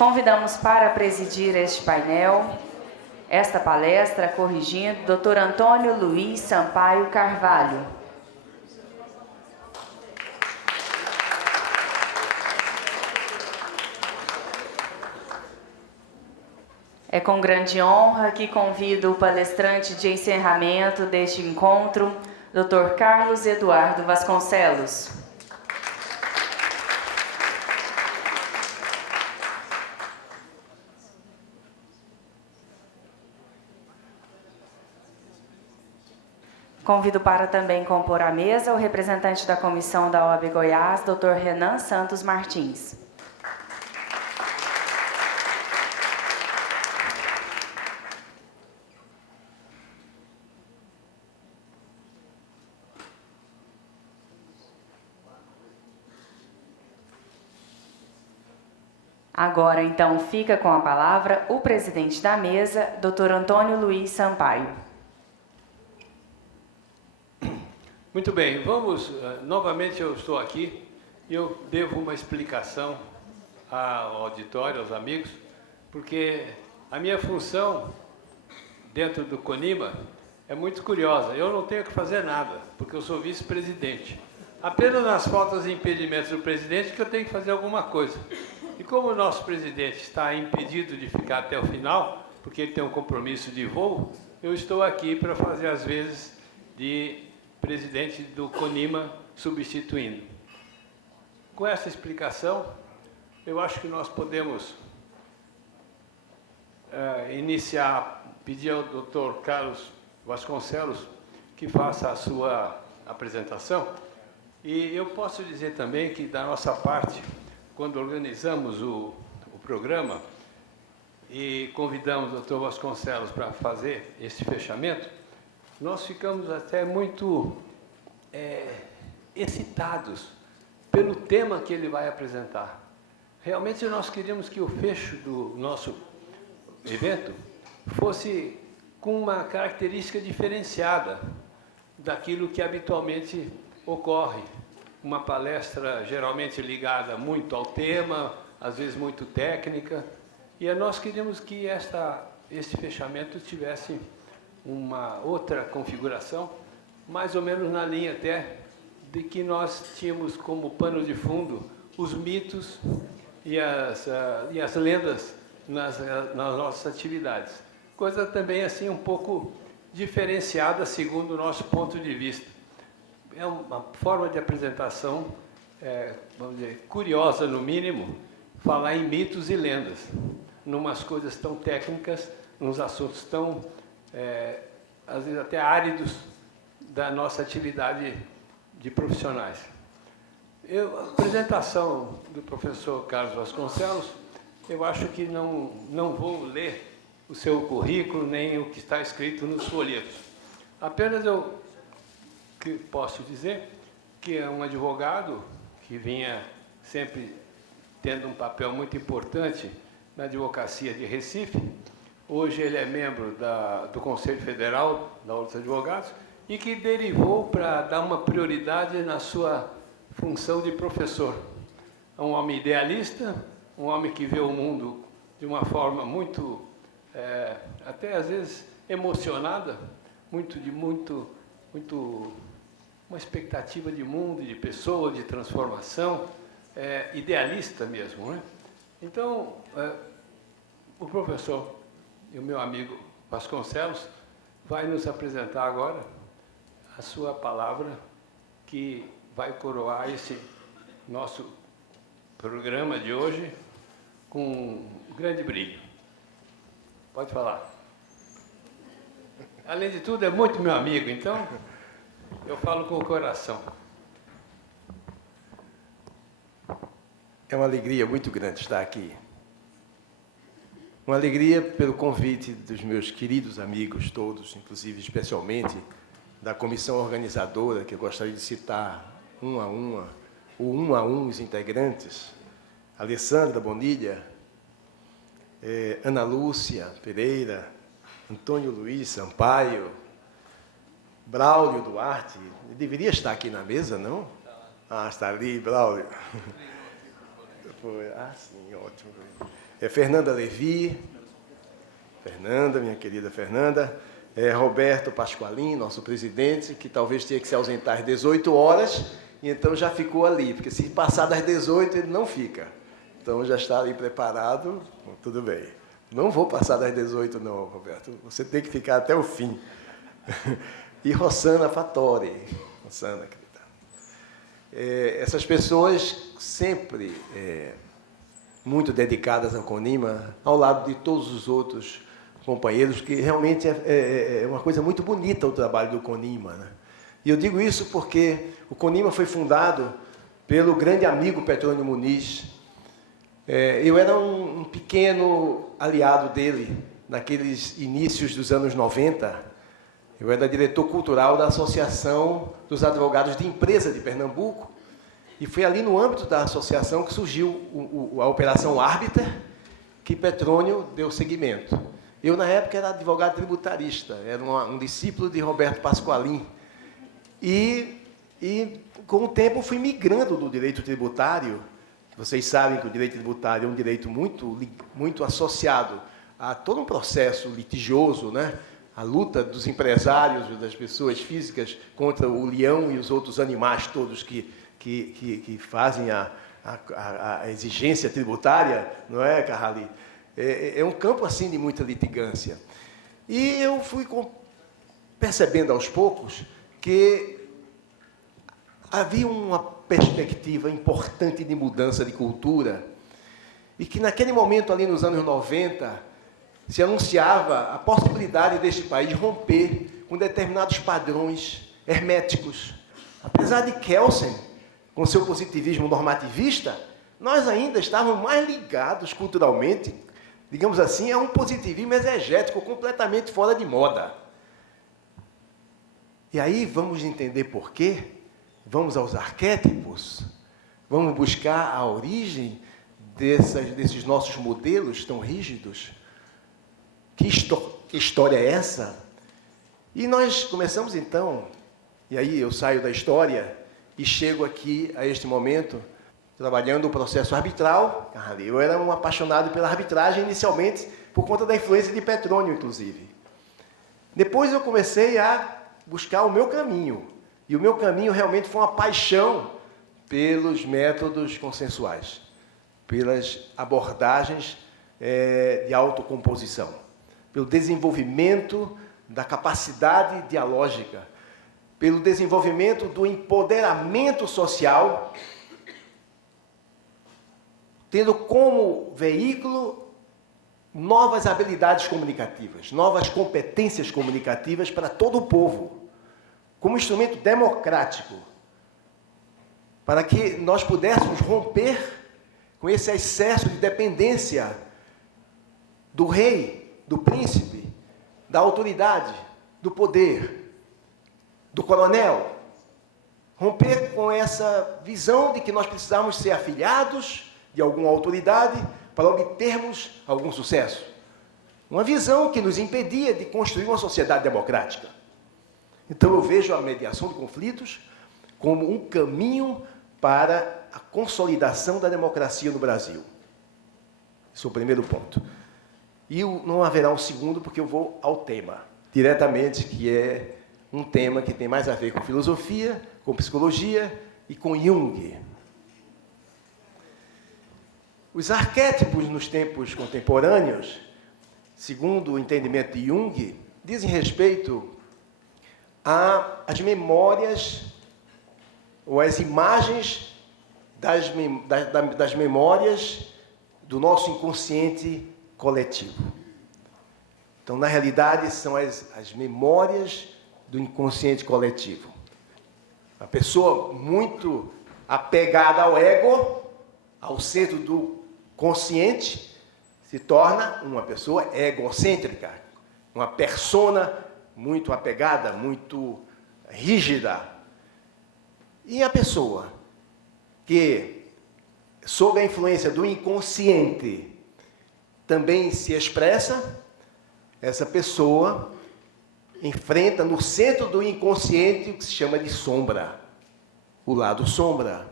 Convidamos para presidir esta palestra, corrigindo, Dr. Antônio Luiz Sampaio Carvalho. É com grande honra que convido o palestrante de encerramento deste encontro, Dr. Carlos Eduardo Vasconcelos. Convido para também compor a mesa o representante da comissão da OAB Goiás, Dr. Renan Santos Martins. Agora, então, fica com a palavra o presidente da mesa, Dr. Antônio Luiz Sampaio. Muito bem, vamos, novamente eu estou aqui e eu devo uma explicação ao auditório, aos amigos, porque a minha função dentro do CONIMA é muito curiosa. Eu não tenho que fazer nada, porque eu sou vice-presidente. Apenas nas faltas e impedimentos do presidente que eu tenho que fazer alguma coisa. E como o nosso presidente está impedido de ficar até o final, porque ele tem um compromisso de voo, eu estou aqui para fazer as vezes de presidente do CONIMA substituindo. Com essa explicação, eu acho que nós podemos pedir ao Dr. Carlos Vasconcelos que faça a sua apresentação. E eu posso dizer também que, da nossa parte, quando organizamos o programa e convidamos o Dr. Vasconcelos para fazer esse fechamento, nós ficamos até muito excitados pelo tema que ele vai apresentar. Realmente nós queríamos que o fecho do nosso evento fosse com uma característica diferenciada daquilo que habitualmente ocorre. Uma palestra geralmente ligada muito ao tema, às vezes muito técnica, e nós queríamos que esse fechamento tivesse uma outra configuração, mais ou menos na linha até de que nós tínhamos como pano de fundo os mitos e as lendas nas nossas atividades. Coisa também assim um pouco diferenciada segundo o nosso ponto de vista. É uma forma de apresentação, vamos dizer, curiosa no mínimo, falar em mitos e lendas, numas coisas tão técnicas, nos assuntos tão, às vezes até áridos da nossa atividade de profissionais. A apresentação do professor Carlos Vasconcelos, eu acho que não vou ler o seu currículo, nem o que está escrito nos folhetos. Apenas que posso dizer que é um advogado que vinha sempre tendo um papel muito importante na advocacia de Recife. Hoje ele é membro do Conselho Federal da Ordem dos Advogados e que derivou para dar uma prioridade na sua função de professor. É um homem idealista, um homem que vê o mundo de uma forma muito, até às vezes emocionada, uma expectativa de mundo, de pessoa, de transformação, idealista mesmo, né? Então, o professor e o meu amigo Vasconcelos vai nos apresentar agora a sua palavra que vai coroar esse nosso programa de hoje com um grande brilho. Pode falar. Além de tudo, é muito meu amigo, então eu falo com o coração. É uma alegria muito grande estar aqui. Uma alegria pelo convite dos meus queridos amigos todos, inclusive especialmente da comissão organizadora, que eu gostaria de citar um a um os integrantes: Alessandra Bonilha, Ana Lúcia Pereira, Antônio Luiz Sampaio, Braulio Duarte. Ele deveria estar aqui na mesa, não? Ah, está ali, Braulio. Sim, ótimo. Fernanda Levi, minha querida Fernanda, Roberto Pasqualin, nosso presidente, que talvez tinha que se ausentar às 18 horas, e então já ficou ali, porque se passar das 18 ele não fica. Então já está ali preparado, tudo bem. Não vou passar das 18 não, Roberto, você tem que ficar até o fim. E Rossana Fattori, Rossana, querida. Essas pessoas sempre muito dedicadas ao CONIMA, ao lado de todos os outros companheiros, que realmente é uma coisa muito bonita o trabalho do CONIMA, né? E eu digo isso porque o CONIMA foi fundado pelo grande amigo Petrônio Muniz. Eu era um pequeno aliado dele naqueles inícios dos anos 90. Eu era diretor cultural da Associação dos Advogados de Empresa de Pernambuco, e foi ali no âmbito da associação que surgiu a Operação Árbiter, que Petrônio deu seguimento. Eu, na época, era advogado tributarista, era um discípulo de Roberto Pasqualin. E, com o tempo, fui migrando do direito tributário. Vocês sabem que o direito tributário é um direito muito associado a todo um processo litigioso, né? A luta dos empresários, das pessoas físicas contra o leão e os outros animais todos que fazem a exigência tributária, não é, Carrali? É um campo assim de muita litigância. E eu fui percebendo aos poucos que havia uma perspectiva importante de mudança de cultura e que naquele momento ali nos anos 90 se anunciava a possibilidade deste país romper com determinados padrões herméticos. Apesar de Kelsen, com seu positivismo normativista, nós ainda estávamos mais ligados culturalmente, digamos assim, a um positivismo exegético completamente fora de moda. E aí vamos entender por quê? Vamos aos arquétipos, vamos buscar a origem desses nossos modelos tão rígidos. Que história é essa? E nós começamos então, e aí eu saio da história e chego aqui a este momento, trabalhando o processo arbitral. Eu era um apaixonado pela arbitragem inicialmente, por conta da influência de Petrônio, inclusive. Depois eu comecei a buscar o meu caminho. E o meu caminho realmente foi uma paixão pelos métodos consensuais, pelas abordagens de autocomposição, pelo desenvolvimento da capacidade dialógica, pelo desenvolvimento do empoderamento social, tendo como veículo novas habilidades comunicativas, novas competências comunicativas para todo o povo, como instrumento democrático, para que nós pudéssemos romper com esse excesso de dependência do rei, do príncipe, da autoridade, do poder, do coronel. Romper com essa visão de que nós precisamos ser afiliados de alguma autoridade para obtermos algum sucesso. Uma visão que nos impedia de construir uma sociedade democrática. Então eu vejo a mediação de conflitos como um caminho para a consolidação da democracia no Brasil. Esse é o primeiro ponto. E não haverá um segundo, porque eu vou ao tema, diretamente, que é um tema que tem mais a ver com filosofia, com psicologia e com Jung. Os arquétipos nos tempos contemporâneos, segundo o entendimento de Jung, dizem respeito às memórias ou às imagens das memórias do nosso inconsciente coletivo. Então, na realidade, são as memórias do inconsciente coletivo. A pessoa muito apegada ao ego, ao centro do consciente, se torna uma pessoa egocêntrica, uma persona muito apegada, muito rígida. E a pessoa que, sob a influência do inconsciente, também se expressa, essa pessoa enfrenta no centro do inconsciente o que se chama de sombra, o lado sombra,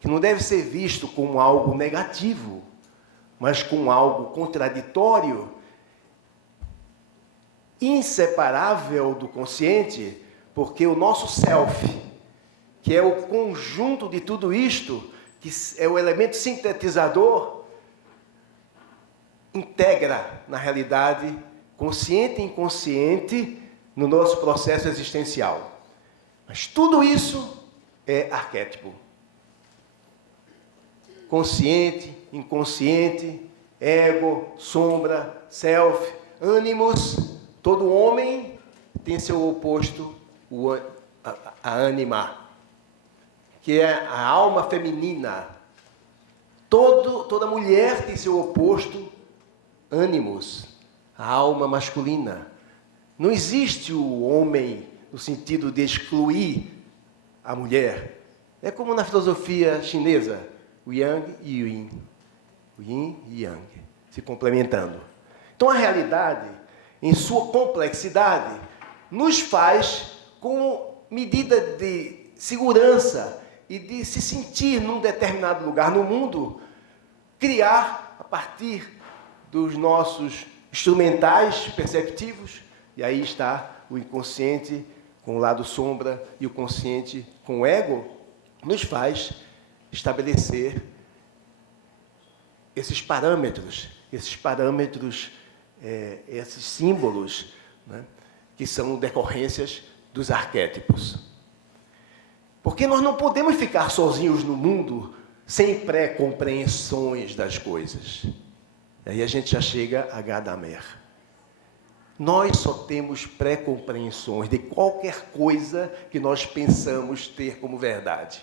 que não deve ser visto como algo negativo, mas com algo contraditório, inseparável do consciente, porque o nosso self, que é o conjunto de tudo isto, que é o elemento sintetizador, integra, na realidade, consciente e inconsciente, no nosso processo existencial. Mas tudo isso é arquétipo. Consciente, inconsciente, ego, sombra, self, ânimos. Todo homem tem seu oposto, a ânima, que é a alma feminina. Toda mulher tem seu oposto, ânimos, a alma masculina. Não existe o homem no sentido de excluir a mulher. É como na filosofia chinesa, o yang e o yin. O yin e yang, se complementando. Então, a realidade, em sua complexidade, nos faz, com medida de segurança e de se sentir num determinado lugar no mundo, criar, a partir dos nossos instrumentais perceptivos, e aí está o inconsciente com o lado sombra e o consciente com o ego, nos faz estabelecer esses parâmetros, esses símbolos, né, que são decorrências dos arquétipos. Porque nós não podemos ficar sozinhos no mundo sem pré-compreensões das coisas. E aí a gente já chega a Gadamer. Nós só temos pré-compreensões de qualquer coisa que nós pensamos ter como verdade.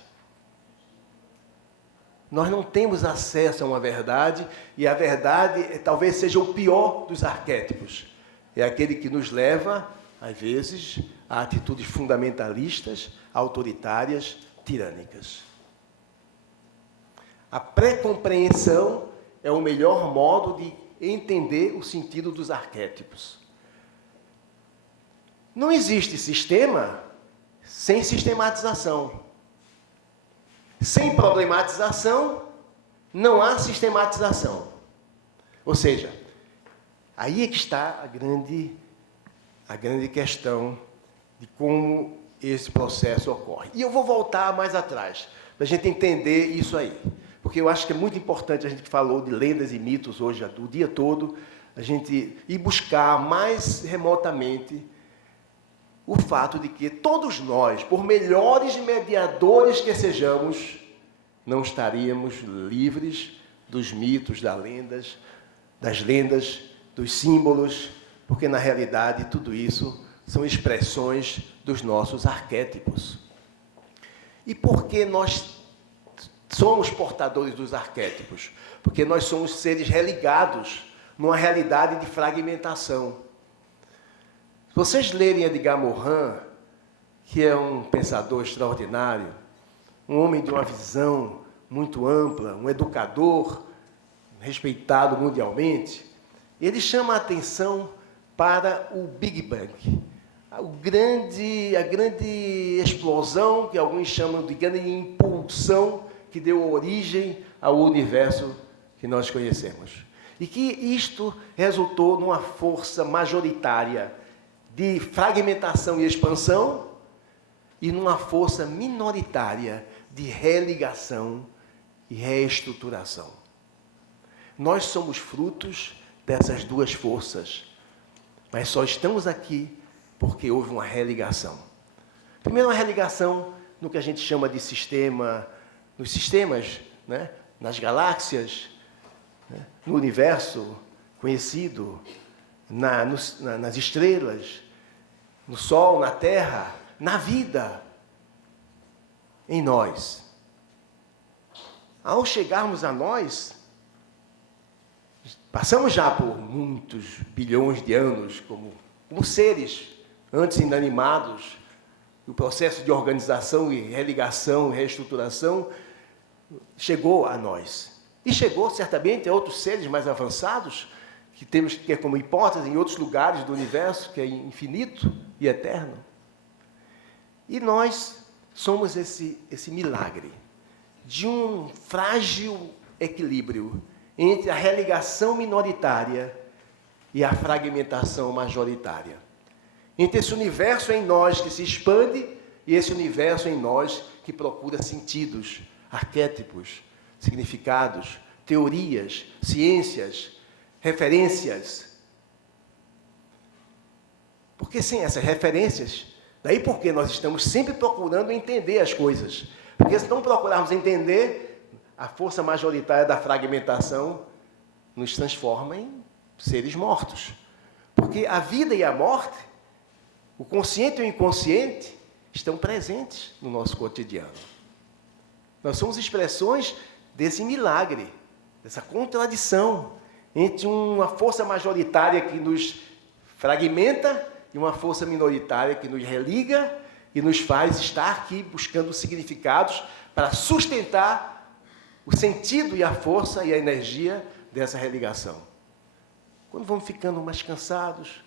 Nós não temos acesso a uma verdade, e a verdade talvez seja o pior dos arquétipos. É aquele que nos leva, às vezes, a atitudes fundamentalistas, autoritárias, tirânicas. A pré-compreensão é o melhor modo de entender o sentido dos arquétipos. Não existe sistema sem sistematização. Sem problematização, não há sistematização. Ou seja, aí é que está a grande questão de como esse processo ocorre. E eu vou voltar mais atrás, para a gente entender isso aí. Porque eu acho que é muito importante, a gente que falou de lendas e mitos hoje, o dia todo, a gente ir buscar mais remotamente o fato de que todos nós, por melhores mediadores que sejamos, não estaríamos livres dos mitos, das lendas, dos símbolos, porque, na realidade, tudo isso são expressões dos nossos arquétipos. E por que nós somos portadores dos arquétipos? Porque nós somos seres religados numa realidade de fragmentação. Se vocês lerem Edgar Morin, que é um pensador extraordinário, um homem de uma visão muito ampla, um educador respeitado mundialmente, ele chama a atenção para o Big Bang, a grande explosão, que alguns chamam de grande impulsão, que deu origem ao universo que nós conhecemos. E que isto resultou numa força majoritária de fragmentação e expansão, e numa força minoritária de religação e reestruturação. Nós somos frutos dessas duas forças, mas só estamos aqui porque houve uma religação. Primeiro, uma religação no que a gente chama de sistema, nos sistemas, né? Nas galáxias, né? No universo conhecido, nas estrelas, no Sol, na Terra, na vida, em nós. Ao chegarmos a nós, passamos já por muitos bilhões de anos como seres antes inanimados. O processo de organização e religação, reestruturação chegou a nós. E chegou certamente a outros seres mais avançados, que temos que ter como hipótese em outros lugares do universo, que é infinito e eterno. E nós somos esse milagre de um frágil equilíbrio entre a religação minoritária e a fragmentação majoritária. Entre esse universo em nós que se expande e esse universo em nós que procura sentidos, arquétipos, significados, teorias, ciências, referências. Porque sem essas referências, daí porque nós estamos sempre procurando entender as coisas. Porque se não procurarmos entender, a força majoritária da fragmentação nos transforma em seres mortos. Porque a vida e a morte, o consciente e o inconsciente, estão presentes no nosso cotidiano. Nós somos expressões desse milagre, dessa contradição entre uma força majoritária que nos fragmenta e uma força minoritária que nos religa e nos faz estar aqui buscando significados para sustentar o sentido e a força e a energia dessa religação. Quando vamos ficando mais cansados,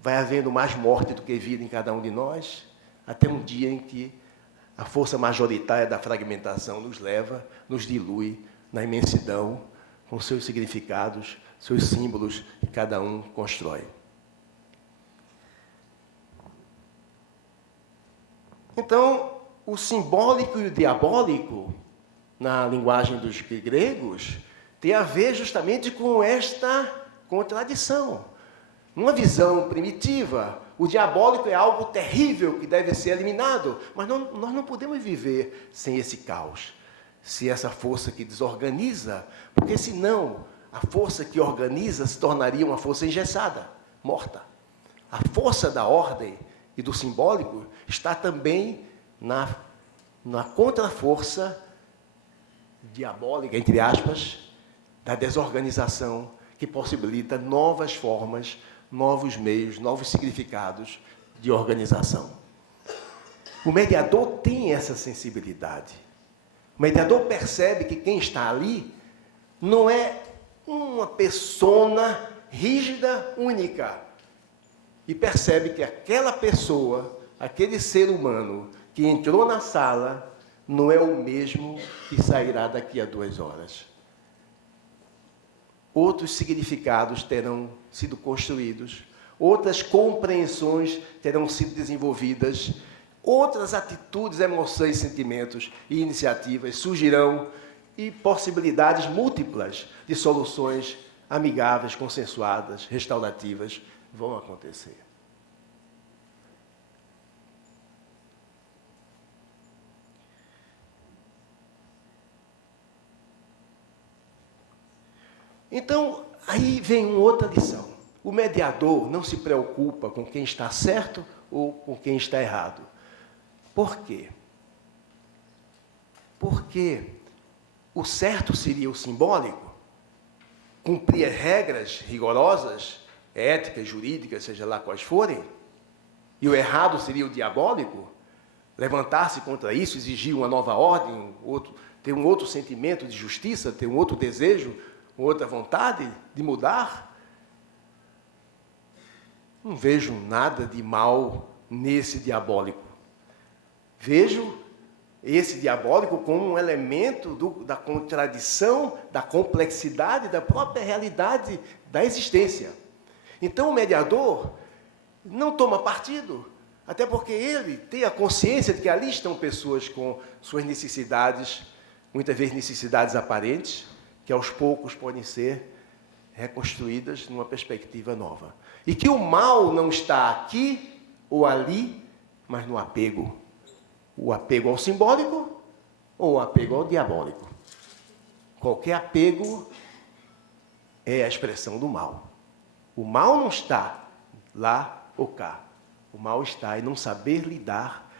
vai havendo mais morte do que vida em cada um de nós, até um dia em que a força majoritária da fragmentação nos leva, nos dilui na imensidão, com seus significados, seus símbolos, que cada um constrói. Então, o simbólico e o diabólico, na linguagem dos gregos, tem a ver justamente com esta contradição. Numa visão primitiva, o diabólico é algo terrível que deve ser eliminado, mas nós não podemos viver sem esse caos, sem essa força que desorganiza, porque senão a força que organiza se tornaria uma força engessada, morta. A força da ordem e do simbólico está também na contraforça diabólica, entre aspas, da desorganização, que possibilita novas formas, novos meios, novos significados de organização. O mediador tem essa sensibilidade. O mediador percebe que quem está ali não é uma persona rígida, única. E percebe que aquela pessoa, aquele ser humano que entrou na sala, não é o mesmo que sairá daqui a 2 horas. Outros significados terão sido construídos, outras compreensões terão sido desenvolvidas, outras atitudes, emoções, sentimentos e iniciativas surgirão e possibilidades múltiplas de soluções amigáveis, consensuadas, restaurativas vão acontecer. Então, aí vem uma outra lição. O mediador não se preocupa com quem está certo ou com quem está errado. Por quê? Porque o certo seria o simbólico, cumprir regras rigorosas, éticas, jurídicas, seja lá quais forem, e o errado seria o diabólico, levantar-se contra isso, exigir uma nova ordem, ter um outro sentimento de justiça, ter um outro desejo, outra vontade de mudar. Não vejo nada de mal nesse diabólico. Vejo esse diabólico como um elemento da contradição, da complexidade, da própria realidade da existência. Então, o mediador não toma partido, até porque ele tem a consciência de que ali estão pessoas com suas necessidades, muitas vezes necessidades aparentes, que aos poucos podem ser reconstruídas numa perspectiva nova. E que o mal não está aqui ou ali, mas no apego. O apego ao simbólico ou o apego ao diabólico. Qualquer apego é a expressão do mal. O mal não está lá ou cá. O mal está em não saber lidar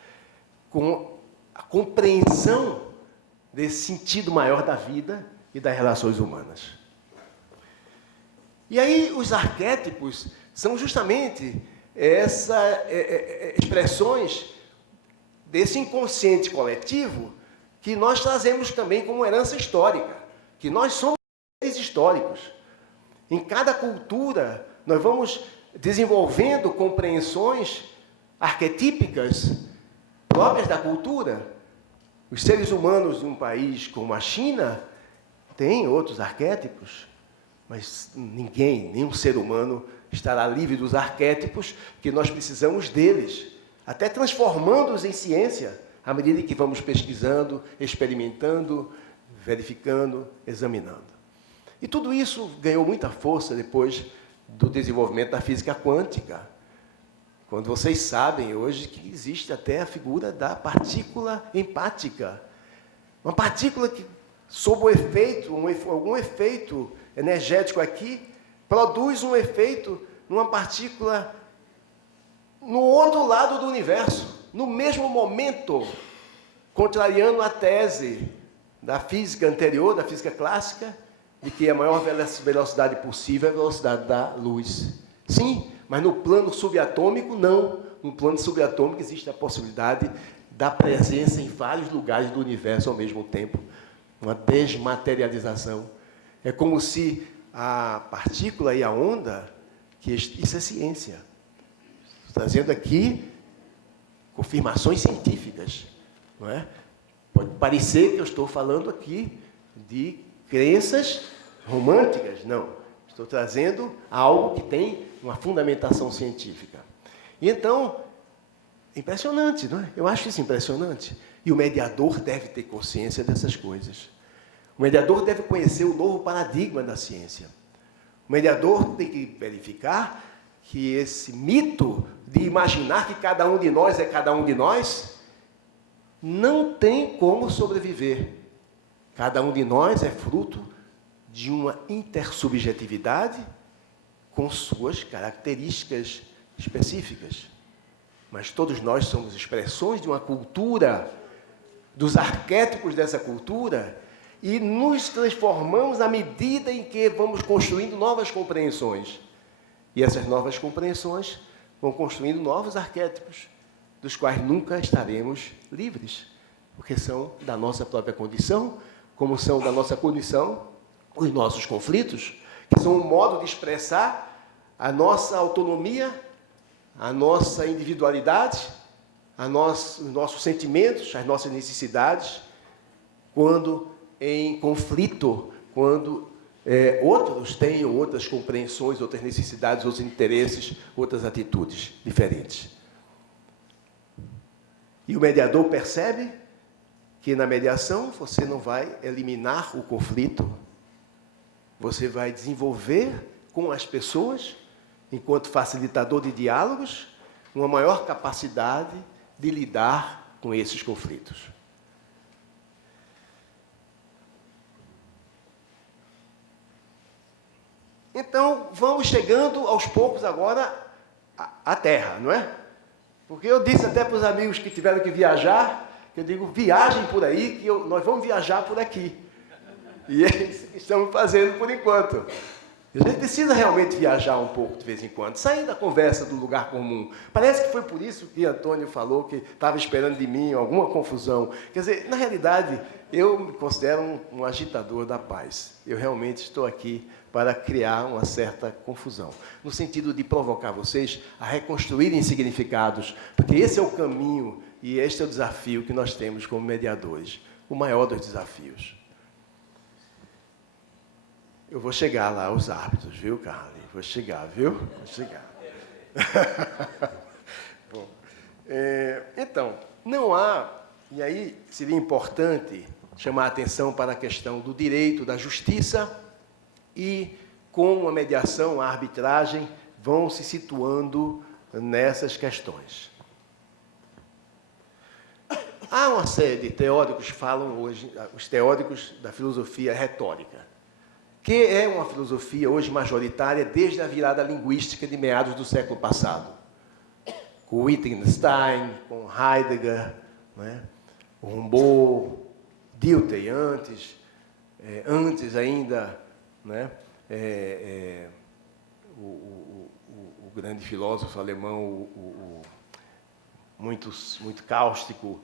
com a compreensão desse sentido maior da vida e das relações humanas. E aí os arquétipos são justamente essas expressões desse inconsciente coletivo que nós trazemos também como herança histórica, que nós somos seres históricos. Em cada cultura, nós vamos desenvolvendo compreensões arquetípicas próprias da cultura. Os seres humanos de um país como a China Tem outros arquétipos, mas ninguém, nenhum ser humano estará livre dos arquétipos, porque nós precisamos deles, até transformando-os em ciência, à medida que vamos pesquisando, experimentando, verificando, examinando. E tudo isso ganhou muita força depois do desenvolvimento da física quântica, quando vocês sabem hoje que existe até a figura da partícula empática. Uma partícula que, sob o efeito, algum efeito energético aqui, produz um efeito numa partícula no outro lado do universo, no mesmo momento, contrariando a tese da física anterior, da física clássica, de que a maior velocidade possível é a velocidade da luz. Sim, mas no plano subatômico, não. No plano subatômico existe a possibilidade da presença em vários lugares do universo ao mesmo tempo. Uma desmaterialização. É como se a partícula e a onda, que isso é ciência. Estou trazendo aqui confirmações científicas. Não é? Pode parecer que eu estou falando aqui de crenças românticas. Não. Estou trazendo algo que tem uma fundamentação científica. E então, impressionante, não é? Eu acho isso impressionante. E o mediador deve ter consciência dessas coisas. O mediador deve conhecer o novo paradigma da ciência. O mediador tem que verificar que esse mito de imaginar que cada um de nós é cada um de nós não tem como sobreviver. Cada um de nós é fruto de uma intersubjetividade com suas características específicas. Mas todos nós somos expressões de uma cultura, dos arquétipos dessa cultura, e nos transformamos à medida em que vamos construindo novas compreensões. E essas novas compreensões vão construindo novos arquétipos, dos quais nunca estaremos livres, porque são da nossa própria condição, como são da nossa condição os nossos conflitos, que são um modo de expressar a nossa autonomia, a nossa individualidade, os nossos sentimentos, as nossas necessidades, quando em conflito, quando outros têm outras compreensões, outras necessidades, outros interesses, outras atitudes diferentes. E o mediador percebe que na mediação você não vai eliminar o conflito, você vai desenvolver com as pessoas, enquanto facilitador de diálogos, uma maior capacidade de lidar com esses conflitos. Então, vamos chegando aos poucos agora à Terra, não é? Porque eu disse até para os amigos que tiveram que viajar, que eu digo, viajem por aí, que nós vamos viajar por aqui. E eles estão fazendo por enquanto. A gente precisa realmente viajar um pouco de vez em quando, sair da conversa do lugar comum. Parece que foi por isso que Antônio falou que estava esperando de mim alguma confusão. Quer dizer, na realidade, eu me considero um agitador da paz. Eu realmente estou aqui para criar uma certa confusão, no sentido de provocar vocês a reconstruírem significados, porque esse é o caminho e este é o desafio que nós temos como mediadores, o maior dos desafios. Eu vou chegar lá aos árbitros, viu, Carly? Vou chegar, viu? Vou chegar. Bom, então, não há, e aí seria importante chamar a atenção para a questão do direito, da justiça, e com a mediação, a arbitragem, vão se situando nessas questões. Há uma série de teóricos que falam hoje, os teóricos da filosofia retórica, que é uma filosofia hoje majoritária desde a virada linguística de meados do século passado. Com Wittgenstein, com Heidegger, né? Rimbaud, Dilthey antes ainda, né? O grande filósofo alemão, muito cáustico,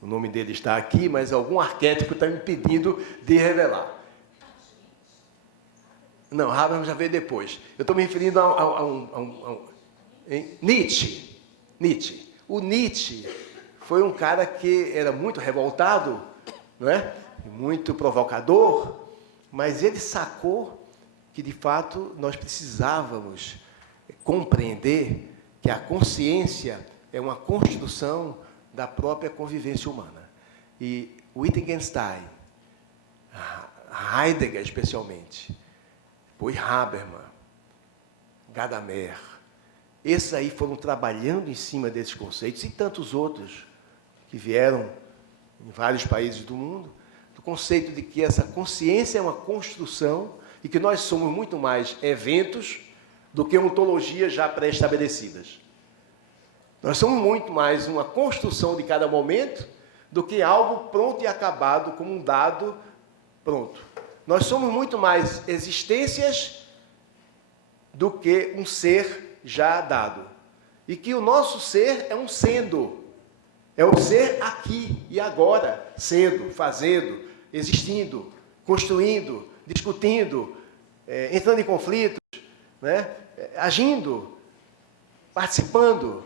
o nome dele está aqui, mas algum arquétipo está me impedindo de revelar. Não, Habermas já veio depois. Eu estou me referindo a Nietzsche. O Nietzsche foi um cara que era muito revoltado, não é? muito provocador, mas ele sacou que, de fato, nós precisávamos compreender que a consciência é uma construção da própria convivência humana. E Wittgenstein, Heidegger especialmente, depois Habermas, Gadamer, esses aí foram trabalhando em cima desses conceitos e tantos outros que vieram em vários países do mundo, do conceito de que essa consciência é uma construção e que nós somos muito mais eventos do que ontologias já pré-estabelecidas. Nós somos muito mais uma construção de cada momento do que algo pronto e acabado, como um dado pronto. Nós somos muito mais existências do que um ser já dado. E que o nosso ser é um sendo. É o ser aqui e agora, sendo, fazendo, existindo, construindo, discutindo, entrando em conflitos, né? Agindo, participando,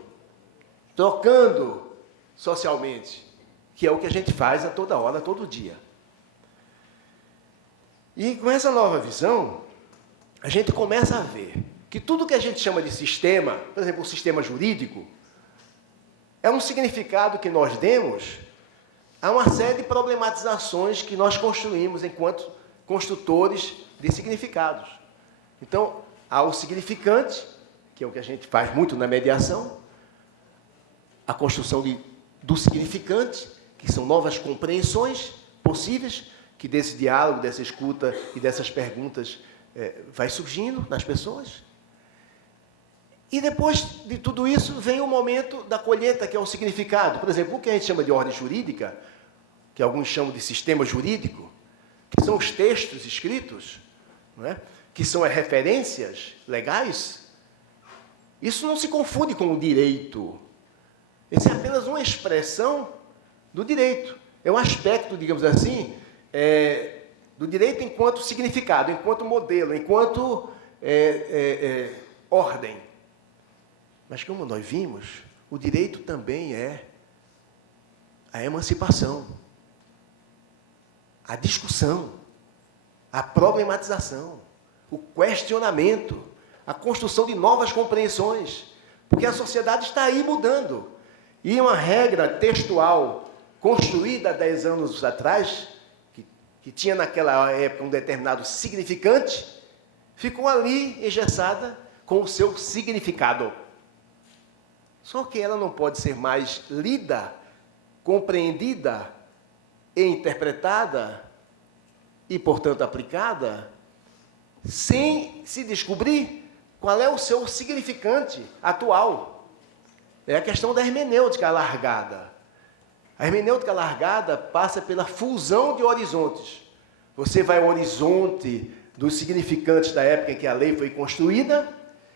trocando socialmente, que é o que a gente faz a toda hora, a todo dia. E com essa nova visão, a gente começa a ver que tudo que a gente chama de sistema, por exemplo, o sistema jurídico, é um significado que nós demos a uma série de problematizações que nós construímos enquanto construtores de significados. Então, há o significante, que é o que a gente faz muito na mediação, a construção do significante, que são novas compreensões possíveis, que desse diálogo, dessa escuta e dessas perguntas vai surgindo nas pessoas. E depois de tudo isso, vem o momento da colheita, que é o significado. Por exemplo, o que a gente chama de ordem jurídica, que alguns chamam de sistema jurídico, que são os textos escritos, não é? Que são as referências legais, isso não se confunde com o direito. Isso é apenas uma expressão do direito. É um aspecto, digamos assim, do direito enquanto significado, enquanto modelo, enquanto ordem. Mas como nós vimos, o direito também é a emancipação, a discussão, a problematização, o questionamento, a construção de novas compreensões, porque a sociedade está aí mudando. E uma regra textual construída há 10 anos atrás, que tinha naquela época um determinado significante, ficou ali engessada com o seu significado. Só que ela não pode ser mais lida, compreendida e interpretada e, portanto, aplicada, sem se descobrir qual é o seu significante atual. É a questão da hermenêutica alargada. A hermenêutica alargada passa pela fusão de horizontes. Você vai ao horizonte dos significantes da época em que a lei foi construída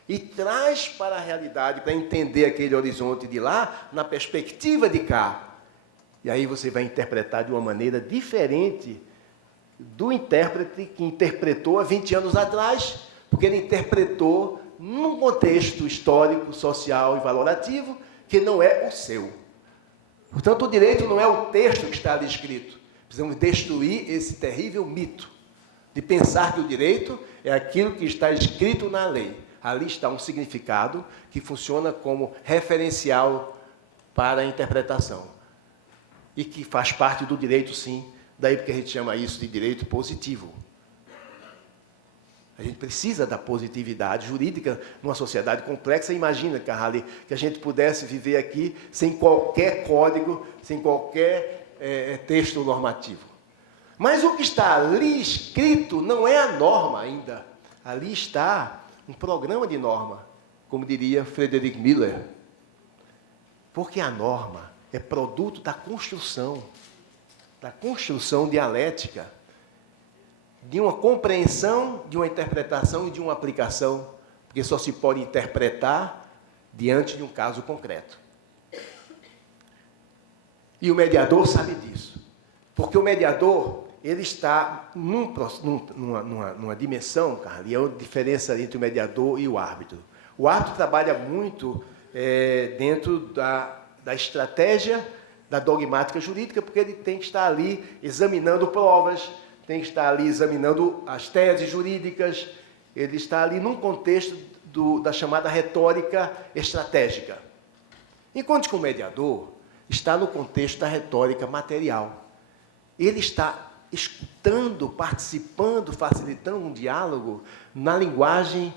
e traz para a realidade, para entender aquele horizonte de lá, na perspectiva de cá. E aí você vai interpretar de uma maneira diferente do intérprete que interpretou há 20 anos atrás, porque ele interpretou num contexto histórico, social e valorativo que não é o seu. Portanto, o direito não é o texto que está ali escrito. Precisamos destruir esse terrível mito de pensar que o direito é aquilo que está escrito na lei. Ali está um significado que funciona como referencial para a interpretação. E que faz parte do direito, sim. Daí porque a gente chama isso de direito positivo. A gente precisa da positividade jurídica numa sociedade complexa. Imagina, Carrali, que a gente pudesse viver aqui sem qualquer código, sem qualquer texto normativo. Mas o que está ali escrito não é a norma ainda. Ali está um programa de norma, como diria Friedrich Miller. Porque a norma é produto da construção dialética, de uma compreensão, de uma interpretação e de uma aplicação, porque só se pode interpretar diante de um caso concreto. E o mediador sabe disso, porque o mediador, ele está numa dimensão, Carlos, e é a diferença entre o mediador e o árbitro. O árbitro trabalha muito dentro da estratégia da dogmática jurídica, porque ele tem que estar ali examinando provas, tem que estar ali examinando as teses jurídicas, ele está ali num contexto da chamada retórica estratégica. Enquanto que o mediador está no contexto da retórica material. Ele está escutando, participando, facilitando um diálogo na linguagem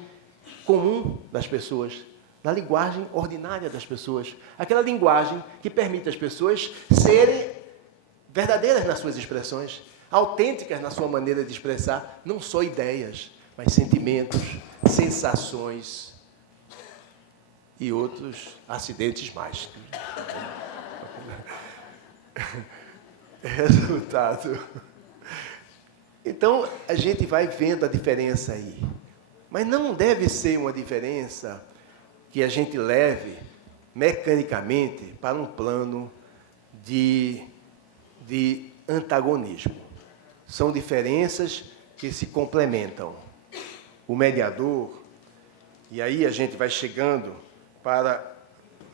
comum das pessoas, na linguagem ordinária das pessoas, aquela linguagem que permite às pessoas serem verdadeiras nas suas expressões, autênticas na sua maneira de expressar, não só ideias, mas sentimentos, sensações e outros acidentes mais. Resultado. Então, a gente vai vendo a diferença aí. Mas não deve ser uma diferença que a gente leve mecanicamente para um plano de antagonismo. São diferenças que se complementam. O mediador, e aí a gente vai chegando para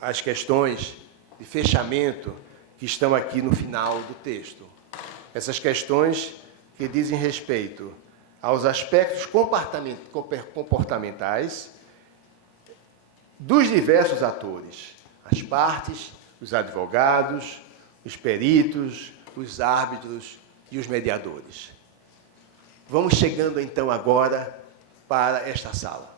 as questões de fechamento que estão aqui no final do texto. Essas questões que dizem respeito aos aspectos comportamentais dos diversos atores, as partes, os advogados, os peritos, os árbitros e os mediadores. Vamos chegando, então, agora para esta sala.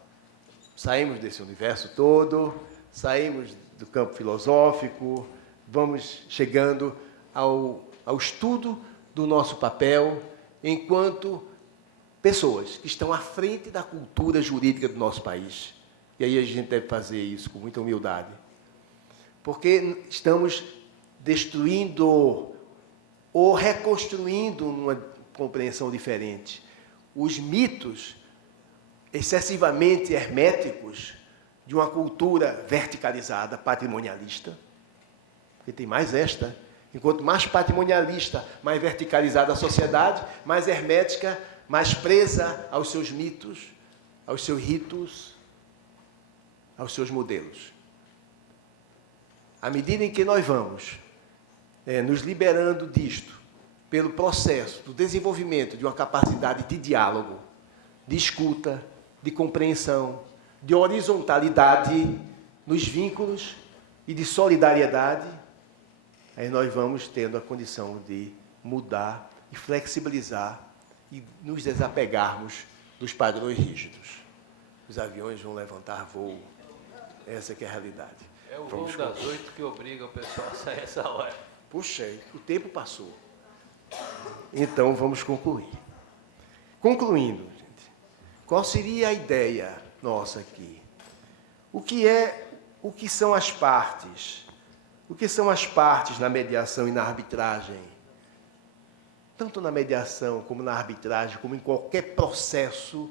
Saímos desse universo todo, saímos do campo filosófico, vamos chegando ao estudo do nosso papel enquanto pessoas que estão à frente da cultura jurídica do nosso país. E aí a gente deve fazer isso com muita humildade. Porque estamos destruindo ou reconstruindo uma compreensão diferente. Os mitos excessivamente herméticos de uma cultura verticalizada, patrimonialista, porque tem mais esta, enquanto mais patrimonialista, mais verticalizada a sociedade, mais hermética, mais presa aos seus mitos, aos seus ritos, aos seus modelos. À medida em que nós vamos nos liberando disto, pelo processo do desenvolvimento de uma capacidade de diálogo, de escuta, de compreensão, de horizontalidade nos vínculos e de solidariedade, aí nós vamos tendo a condição de mudar e flexibilizar e nos desapegarmos dos padrões rígidos. Os aviões vão levantar voo. Essa que é a realidade. É o voo das 8 que obriga o pessoal a sair essa hora. Puxa, o tempo passou. Então, vamos concluir. Concluindo, gente, qual seria a ideia nossa aqui? O que são as partes? O que são as partes na mediação e na arbitragem? Tanto na mediação como na arbitragem, como em qualquer processo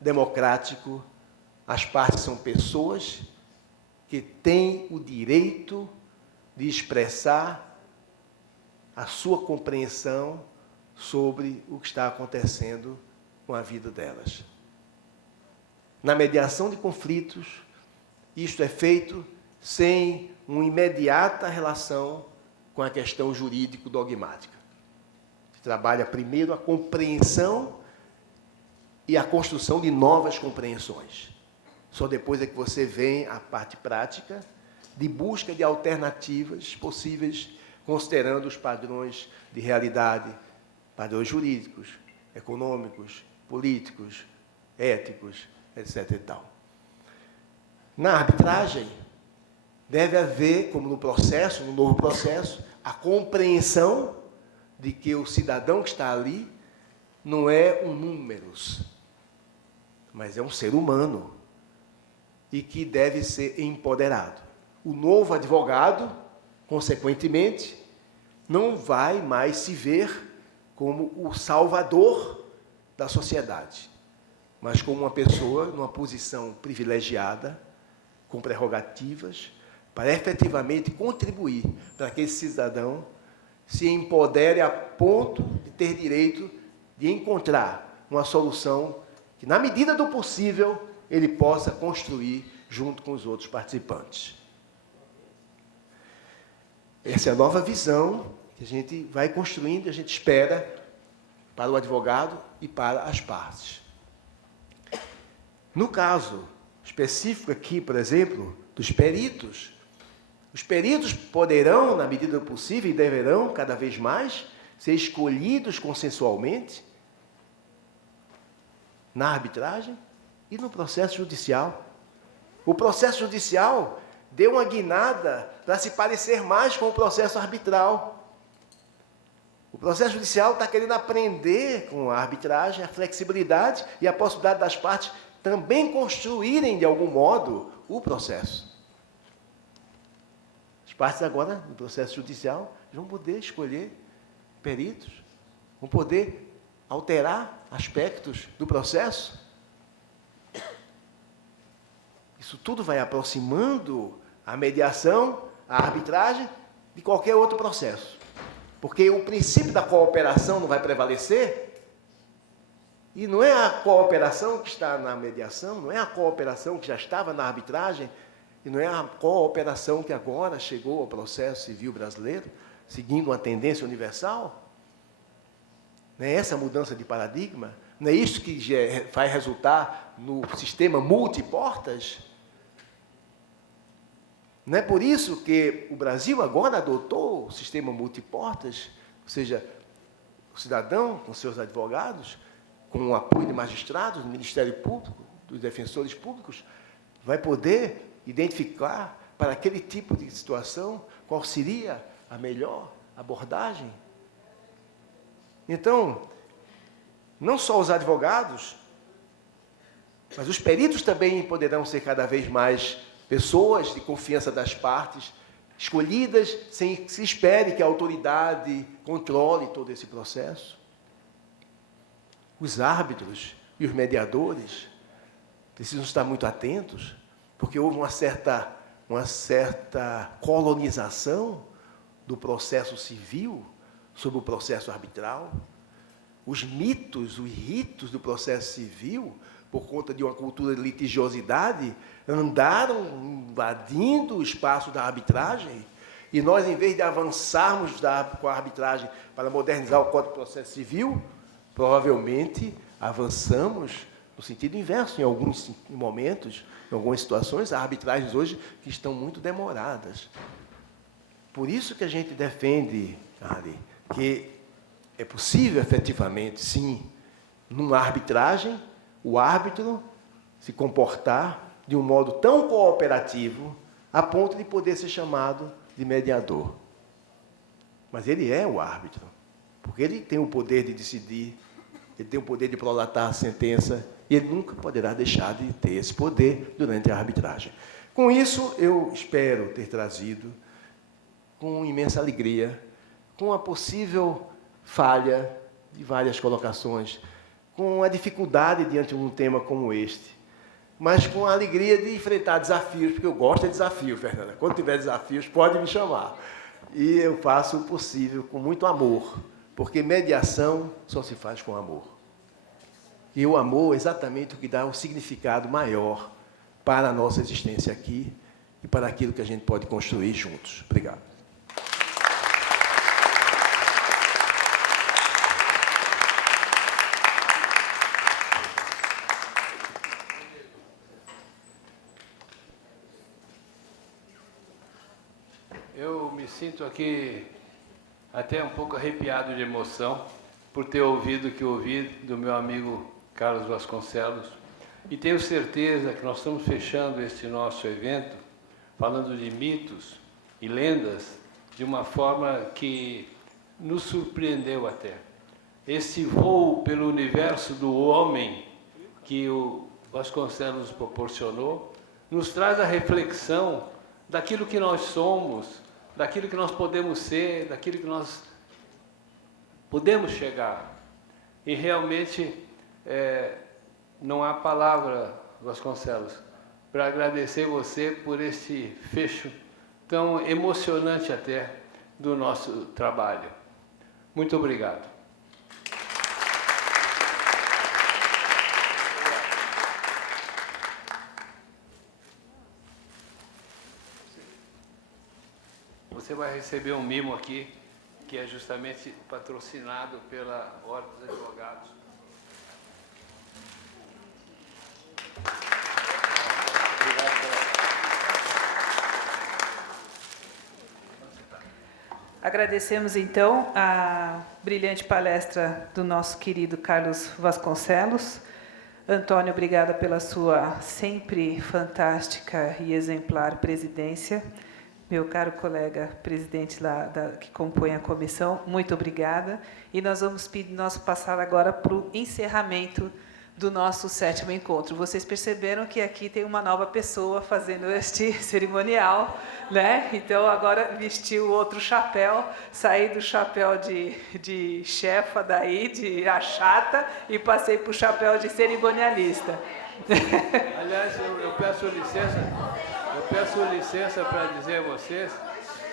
democrático, as partes são pessoas que têm o direito de expressar a sua compreensão sobre o que está acontecendo com a vida delas. Na mediação de conflitos, isto é feito sem uma imediata relação com a questão jurídico-dogmática. Se trabalha primeiro a compreensão e a construção de novas compreensões. Só depois é que você vem à parte prática de busca de alternativas possíveis, considerando os padrões de realidade, padrões jurídicos, econômicos, políticos, éticos, etc. e tal. Na arbitragem, deve haver, como no processo, no novo processo, a compreensão de que o cidadão que está ali não é um números, mas é um ser humano e que deve ser empoderado. O novo advogado, consequentemente, não vai mais se ver como o salvador da sociedade, mas como uma pessoa numa posição privilegiada, com prerrogativas, para efetivamente contribuir para que esse cidadão se empodere a ponto de ter direito de encontrar uma solução que, na medida do possível, ele possa construir junto com os outros participantes. Essa é a nova visão que a gente vai construindo, a gente espera para o advogado e para as partes. No caso específico aqui, por exemplo, dos peritos, os peritos poderão, na medida do possível, e deverão, cada vez mais, ser escolhidos consensualmente na arbitragem e no processo judicial. O processo judicial deu uma guinada para se parecer mais com o processo arbitral. O processo judicial está querendo aprender com a arbitragem, a flexibilidade e a possibilidade das partes também construírem, de algum modo, o processo. As partes agora, no processo judicial, vão poder escolher peritos, vão poder alterar aspectos do processo. Isso tudo vai aproximando a mediação, a arbitragem, de qualquer outro processo. Porque o princípio da cooperação não vai prevalecer, e não é a cooperação que está na mediação, não é a cooperação que já estava na arbitragem, e não é a cooperação que agora chegou ao processo civil brasileiro, seguindo uma tendência universal. Não é essa mudança de paradigma? Não é isso que vai resultar no sistema multiportas? Não é por isso que o Brasil agora adotou o sistema multiportas, ou seja, o cidadão com seus advogados, com o apoio de magistrados, do Ministério Público, dos defensores públicos, vai poder identificar para aquele tipo de situação qual seria a melhor abordagem. Então, não só os advogados, mas os peritos também poderão ser cada vez mais pessoas de confiança das partes, escolhidas sem que se espere que a autoridade controle todo esse processo. Os árbitros e os mediadores precisam estar muito atentos, porque houve uma certa colonização do processo civil sobre o processo arbitral. Os mitos, os ritos do processo civil, por conta de uma cultura de litigiosidade, andaram invadindo o espaço da arbitragem, e nós, em vez de avançarmos com a arbitragem para modernizar o Código de Processo Civil, provavelmente avançamos no sentido inverso, em alguns momentos, em algumas situações, há arbitragens hoje que estão muito demoradas. Por isso que a gente defende, Ari, que é possível, efetivamente, sim, numa arbitragem, o árbitro se comportar de um modo tão cooperativo a ponto de poder ser chamado de mediador. Mas ele é o árbitro, porque ele tem o poder de decidir, ele tem o poder de prolatar a sentença, e ele nunca poderá deixar de ter esse poder durante a arbitragem. Com isso, eu espero ter trazido, com imensa alegria, com a possível falha de várias colocações, com a dificuldade diante de um tema como este, mas com a alegria de enfrentar desafios, porque eu gosto de desafio, Fernanda. Quando tiver desafios, pode me chamar. E eu faço o possível com muito amor, porque mediação só se faz com amor. E o amor é exatamente o que dá um significado maior para a nossa existência aqui e para aquilo que a gente pode construir juntos. Obrigado. Eu me sinto aqui até um pouco arrepiado de emoção por ter ouvido o que ouvi do meu amigo Carlos Vasconcelos, e tenho certeza que nós estamos fechando este nosso evento falando de mitos e lendas de uma forma que nos surpreendeu até. Esse voo pelo universo do homem que o Vasconcelos proporcionou nos traz a reflexão daquilo que nós somos, daquilo que nós podemos ser, daquilo que nós podemos chegar. E realmente não há palavra, Vasconcelos, para agradecer você por esse fecho tão emocionante até do nosso trabalho. Muito obrigado. Você você vai receber um mimo aqui, que é justamente patrocinado pela Ordem dos Advogados. Agradecemos, então, a brilhante palestra do nosso querido Carlos Vasconcelos. Antônio, obrigada pela sua sempre fantástica e exemplar presidência. Meu caro colega presidente que compõe a comissão, muito obrigada. E nós vamos passar agora para o encerramento do nosso 7º encontro. Vocês perceberam que aqui tem uma nova pessoa fazendo este cerimonial, né? Então, agora vestiu o outro chapéu, saí do chapéu de chefa daí, de achata, e passei para o chapéu de cerimonialista. Aliás, eu peço licença para dizer a vocês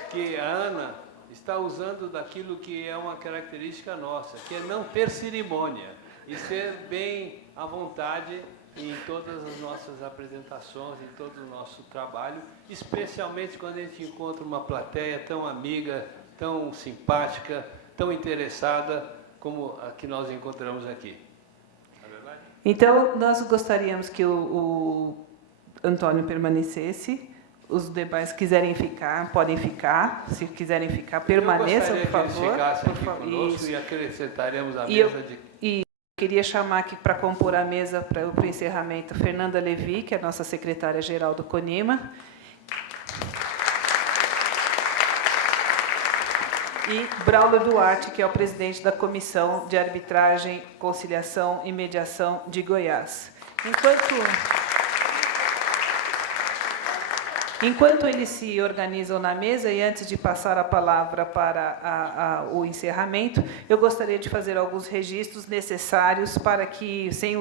que a Ana está usando daquilo que é uma característica nossa, que é não ter cerimônia e ser bem à vontade em todas as nossas apresentações, em todo o nosso trabalho, especialmente quando a gente encontra uma plateia tão amiga, tão simpática, tão interessada como a que nós encontramos aqui. Não é verdade? Então, nós gostaríamos que o Antônio permanecesse. Os demais quiserem ficar, podem ficar. Se quiserem ficar, permaneçam, por favor. Eu gostaria que eles ficassem aqui conosco e acrescentaremos a mesa de... Queria chamar aqui para compor a mesa para o encerramento Fernanda Levi, que é a nossa secretária-geral do CONIMA, e Braulio Duarte, que é o presidente da Comissão de Arbitragem, Conciliação e Mediação de Goiás. Enquanto eles se organizam na mesa, e antes de passar a palavra para o encerramento, eu gostaria de fazer alguns registros necessários para que, sem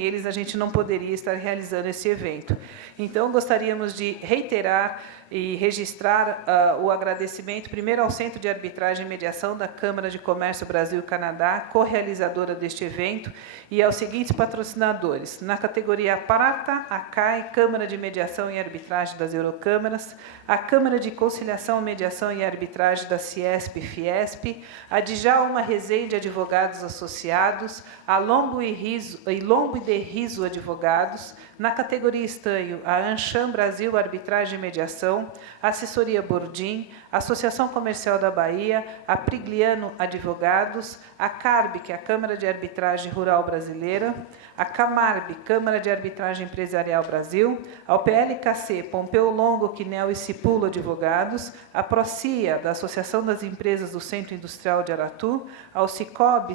eles, a gente não poderia estar realizando esse evento. Então, gostaríamos de reiterar e registrar o agradecimento, primeiro, ao Centro de Arbitragem e Mediação da Câmara de Comércio Brasil-Canadá, co-realizadora deste evento, e aos seguintes patrocinadores. Na categoria prata, a CAI, Câmara de Mediação e Arbitragem das Eurocâmaras, a Câmara de Conciliação, Mediação e Arbitragem da Ciesp-Fiesp, a Djalma Rezende Advogados Associados, a Lombo e de Riso Advogados, na categoria estanho, a Ancham Brasil Arbitragem e Mediação, a Assessoria Bordim, a Associação Comercial da Bahia, a Prigliano Advogados, a CARB, que é a Câmara de Arbitragem Rural Brasileira, a CAMARB, Câmara de Arbitragem Empresarial Brasil, ao PLKC, Pompeu Longo, Quinel e Cipulo Advogados, a PROCIA, da Associação das Empresas do Centro Industrial de Aratu, ao Cicobi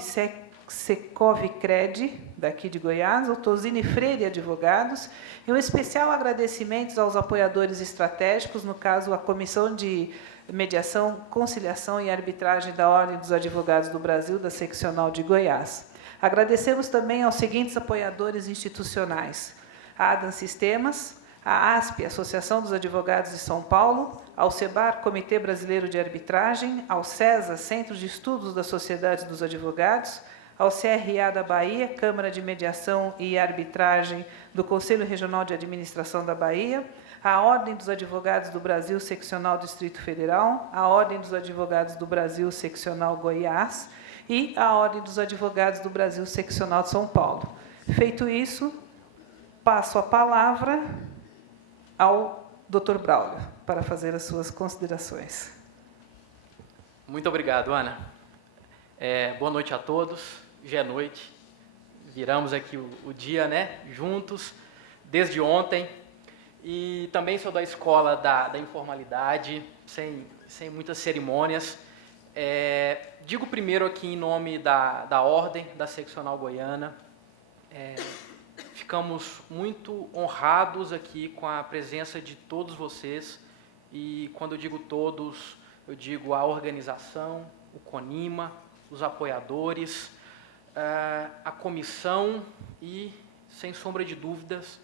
Secovicred, daqui de Goiás, ao Tosini Freire Advogados, e um especial agradecimento aos apoiadores estratégicos, no caso, a Comissão de Mediação, Conciliação e Arbitragem da Ordem dos Advogados do Brasil, da Seccional de Goiás. Agradecemos também aos seguintes apoiadores institucionais: a Adam Sistemas, a ASP, Associação dos Advogados de São Paulo, ao CEBAR, Comitê Brasileiro de Arbitragem, ao CESA, Centro de Estudos da Sociedade dos Advogados, ao CRA da Bahia, Câmara de Mediação e Arbitragem do Conselho Regional de Administração da Bahia, à Ordem dos Advogados do Brasil, Seccional Distrito Federal, à Ordem dos Advogados do Brasil, Seccional Goiás, e à Ordem dos Advogados do Brasil, Seccional de São Paulo. Feito isso, passo a palavra ao Dr. Braulio para fazer as suas considerações. Muito obrigado, Ana. Boa noite a todos. Já é noite. Viramos aqui o dia, né, juntos, desde ontem. E também sou da escola da informalidade, sem muitas cerimônias. Digo primeiro aqui em nome da Ordem da Seccional Goiana. Ficamos muito honrados aqui com a presença de todos vocês. E quando eu digo todos, eu digo a organização, o CONIMA, os apoiadores, a comissão e, sem sombra de dúvidas,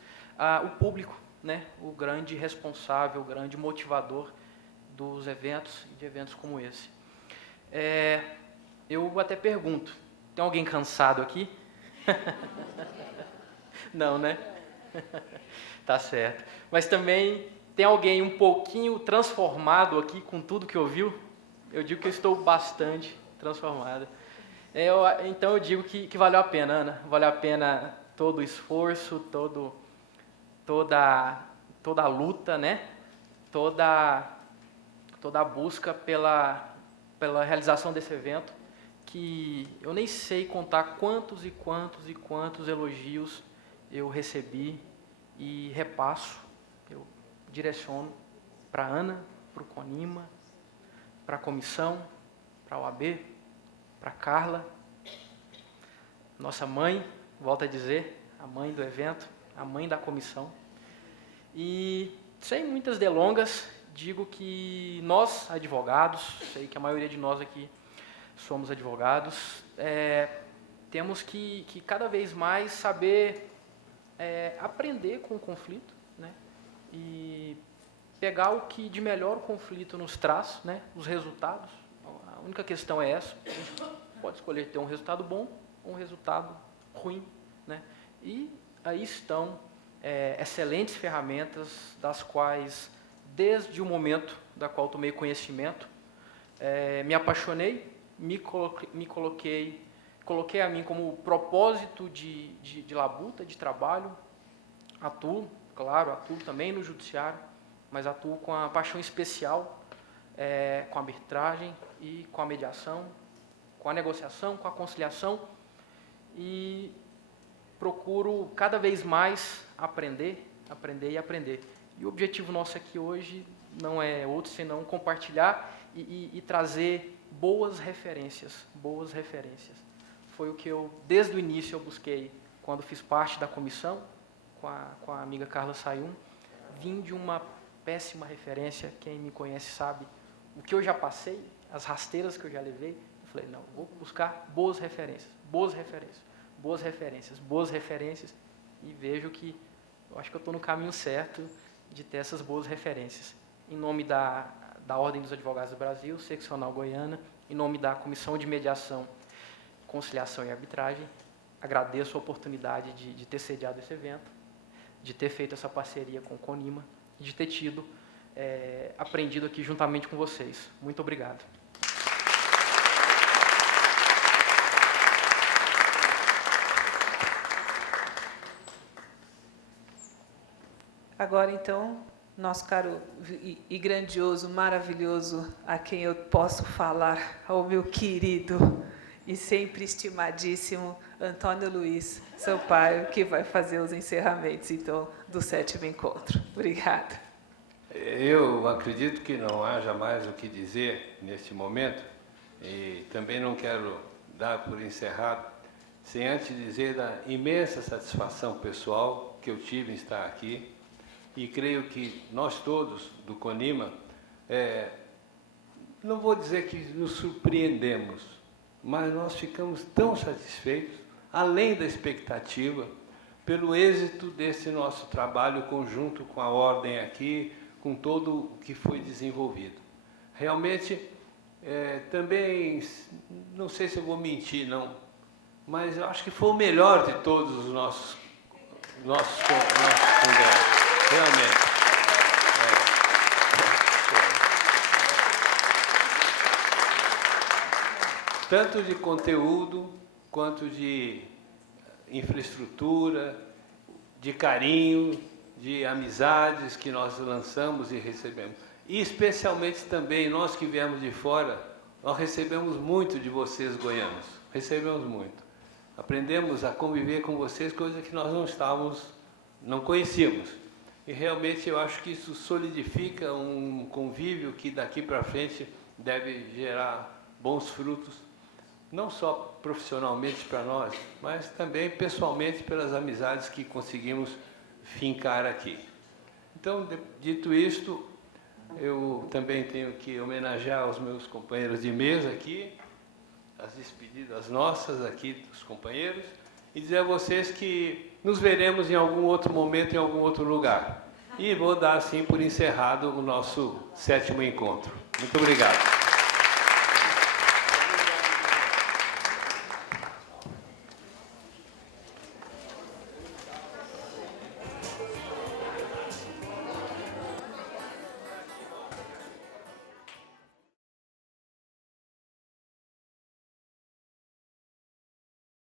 o público, né? O grande responsável, o grande motivador dos eventos e de eventos como esse. Eu até pergunto, tem alguém cansado aqui? Não, né? Tá certo. Mas também tem alguém um pouquinho transformado aqui com tudo que ouviu, eu digo que eu estou bastante transformado. Então eu digo que valeu a pena, Ana. Valeu a pena todo o esforço, toda a luta, né? Toda a busca pela realização desse evento, que eu nem sei contar quantos e quantos elogios eu recebi e repasso, eu direciono para a Ana, para o CONIMA, para a comissão, para a OAB, para a Carla, nossa mãe, volto a dizer, a mãe do evento, a mãe da comissão. E, sem muitas delongas, digo que nós, advogados, sei que a maioria de nós aqui somos advogados, temos que cada vez mais saber aprender com o conflito, né? E pegar o que de melhor o conflito nos traz, né? Os resultados. A única questão é essa: a gente pode escolher ter um resultado bom ou um resultado ruim, né? E aí estão excelentes ferramentas, das quais, desde o momento da qual tomei conhecimento, me apaixonei, coloquei a mim como propósito de labuta, de trabalho. Atuo também no judiciário, mas atuo com a paixão especial, com a arbitragem e com a mediação, com a negociação, com a conciliação, e procuro cada vez mais aprender. E o objetivo nosso aqui hoje não é outro senão compartilhar e trazer boas referências. Foi o que eu, desde o início, eu busquei, quando fiz parte da comissão, com a amiga Carla Sayum. Vim de uma péssima referência, quem me conhece sabe o que eu já passei, as rasteiras que eu já levei. Eu falei, não, vou buscar boas referências, e vejo que eu acho que eu estou no caminho certo de ter essas boas referências. Em nome da Ordem dos Advogados do Brasil, Seccional Goiana, em nome da Comissão de Mediação, Conciliação e Arbitragem, agradeço a oportunidade de ter sediado esse evento, de ter feito essa parceria com o CONIMA, de ter aprendido aqui juntamente com vocês. Muito obrigado. Agora, então, nosso caro e grandioso, maravilhoso, a quem eu posso falar, ao meu querido e sempre estimadíssimo Antônio Luiz Sampaio, que vai fazer os encerramentos, então, do 7º encontro. Obrigada. Eu acredito que não haja mais o que dizer neste momento, e também não quero dar por encerrado, sem antes dizer da imensa satisfação pessoal que eu tive em estar aqui. E creio que nós todos, do CONIMA, não vou dizer que nos surpreendemos, mas nós ficamos tão satisfeitos, além da expectativa, pelo êxito desse nosso trabalho conjunto com a Ordem aqui, com todo o que foi desenvolvido. Realmente, também, não sei se eu vou mentir, não, mas eu acho que foi o melhor de todos os nossos congressos. Realmente. Tanto de conteúdo, quanto de infraestrutura, de carinho, de amizades que nós lançamos e recebemos. E especialmente também, nós que viemos de fora, nós recebemos muito de vocês goianos. Recebemos muito. Aprendemos a conviver com vocês, coisa que nós não conhecíamos. E realmente eu acho que isso solidifica um convívio que daqui para frente deve gerar bons frutos, não só profissionalmente para nós, mas também pessoalmente pelas amizades que conseguimos fincar aqui. Então, dito isto, eu também tenho que homenagear os meus companheiros de mesa aqui, as despedidas nossas aqui dos companheiros, e dizer a vocês que nos veremos em algum outro momento, em algum outro lugar. E vou dar, assim, por encerrado o nosso 7º encontro. Muito obrigado.